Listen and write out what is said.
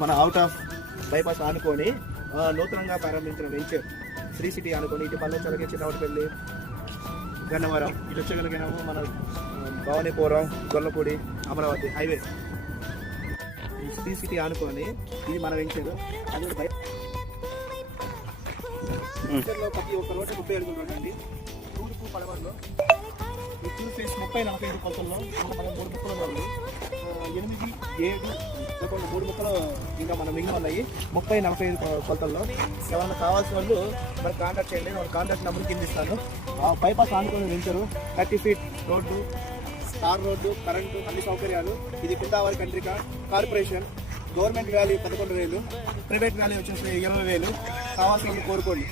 మన out of bypass ఆనుకొని నూతనంగా ప్రారంభించిన వెంచర్ శ్రీ సిటీ అనుకొని ఇటు పల్లెచలకి చిన్నవటిపల్లి గన్నవరం ఇటు వచ్చగలిగినాము మన భవానీపురం గొల్లపూడి అమరావతి హైవే ఈ శ్రీ సిటీ ఆనుకొని ఇది మన వెంచర్. అది వెంచర్లో ప్రతి ఒక్క రోడ్డు 30 అడుగులు రోడ్డు అండి. తూర్పు పడమరలో ఈ టూ ఫేస్ 30-45 కొలతల్లో మన 3 ముక్కలు ఉన్నాయి. 8, 7, 11 3 ముక్కలు ఇంకా మన మిగిలిన ఉన్నాయి 30-45 కొలతల్లో. ఎవరైనా కావాల్సిన వాళ్ళు మరి కాంటాక్ట్ చేయండి. వాళ్ళ కాంటాక్ట్ నెంబర్ కింద ఇస్తాను. బైపాస్ ఆనుకొని venture 30 feet road, tar road, current అన్ని సౌకర్యాలు. ఇది పిందావరి కంట్రికా corporation. Government value 11,000, private value వచ్చేసి 20,000. కావాల్సిన కోరుకోండి.